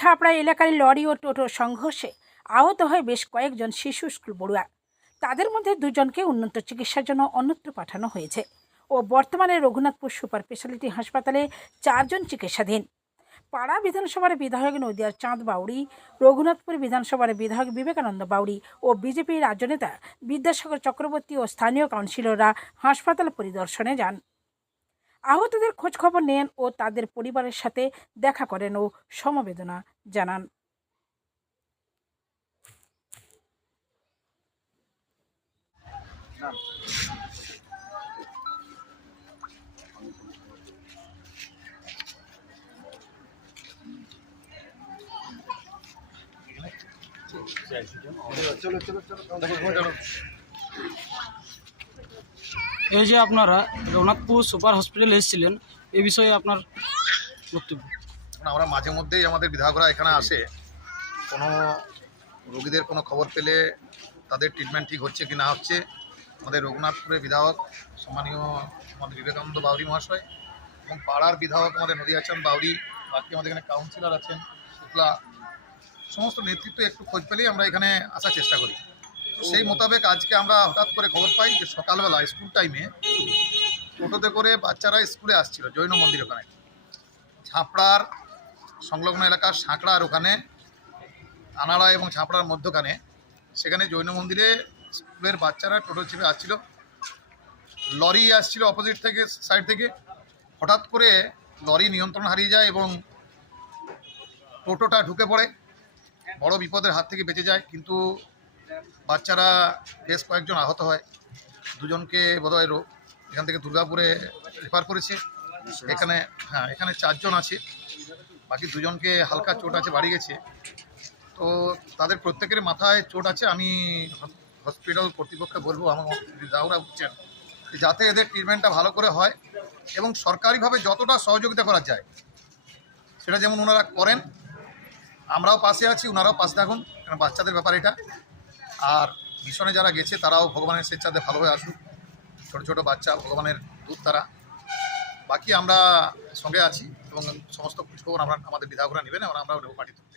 ঝাপড়া এলাকায় লরি ও টোটোর সংঘর্ষে আহত হয় বেশ কয়েকজন শিশু স্কুল পড়ুয়া। তাদের মধ্যে দুজনকে উন্নত চিকিৎসার জন্য অন্যত্র পাঠানো হয়েছে ও বর্তমানে রঘুনাথপুর সুপার স্পেশালিটি হাসপাতালে 4 জন চিকিৎসাধীন। পাড়া বিধানসভার বিধায়ক নদিয়ার চাঁদ বাউরি, রঘুনাথপুর বিধানসভার বিধায়ক বিবেকানন্দ বাউরি ও বিজেপি রাজ্যনেতা বিদ্যাসাগর চক্রবর্তী ও স্থানীয় কাউন্সিলররা হাসপাতাল পরিদর্শনে যান। আহতদের খোঁজ খবর নেন ও তাদের পরিবারের সাথে দেখা করেন ও সমবেদনা জানান। এই যে আপনারা রঘুনাথপুর সুপার হসপিটালে এসেছিলেন, এই বিষয়ে আপনার বক্তব্য। আমরা মাঝে মধ্যেই আমাদের বিধায়করা এখানে আসে, কোনো রোগীদের কোনো খবর পেলে তাদের ট্রিটমেন্ট ঠিক হচ্ছে কি না হচ্ছে। আমাদের রঘুনাথপুরের বিধায়ক সম্মানীয় আমাদের বিবেকানন্দ বাউরি মহাশয় এবং পাড়ার বিধায়ক আমাদের নদিয়াচাঁদ বাউরি, বাকি আমাদের এখানে কাউন্সিলর আছেন শুক্লা, সমস্ত নেতৃত্ব একটু খোঁজ পেলেই আমরা এখানে আসার চেষ্টা করি। সেই মোতাবেক আজকে আমরা হঠাৎ করে খবর পাই যে সকালবেলা স্কুল টাইমে টোটোতে করে বাচ্চারা স্কুলে আসছিল জৈন মন্দির ওখানে, ঝাপড়ার সংলগ্ন এলাকার সাঁকড়ার ওখানে, আনাড়া এবং ঝাপড়ার মধ্যখানে, সেখানে জৈন মন্দিরে স্কুলের বাচ্চারা টোটো চেপে আসছিল। লরি আসছিল অপোজিট থেকে সাইড থেকে, হঠাৎ করে লরি নিয়ন্ত্রণ হারিয়ে যায় এবং টোটোটা ঢুকে পড়ে, বড় বিপদের হাত থেকে বেঁচে যায়। কিন্তু বাচ্চারা বেশ কয়েকজন আহত হয়, দুজনকে বোধহয় এখান থেকে দুর্গাপুরে রেফার করেছে। এখানে 4 জন আছে, বাকি দুজনকে হালকা চোট আছে, বাড়ি গেছে। তো তাদের প্রত্যেকের মাথায় চোট আছে। আমি হসপিটাল কর্তৃপক্ষকে বলবো, আমার বিধায়করা বুঝছেন, যাতে এদের ট্রিটমেন্টটা ভালো করে হয় এবং সরকারিভাবে যতটা সহযোগিতা করা যায় সেটা যেমন ওনারা করেন। আমরাও পাশে আছি, ওনারাও পাশে থাকুন, কারণ বাচ্চাদের ব্যাপার এটা। আর মিশনে যারা গেছে তারাও ভগবানের স্বেচ্ছাতে ভালোভাবে আসুক। ছোটো ছোটো বাচ্চা, ভগবানের দূত তারা। বাকি আমরা সঙ্গে আছি এবং সমস্ত খোঁজখবর আমাদের বিধায়করা নেবেন, আমরাও নেব পাঠিয়ে।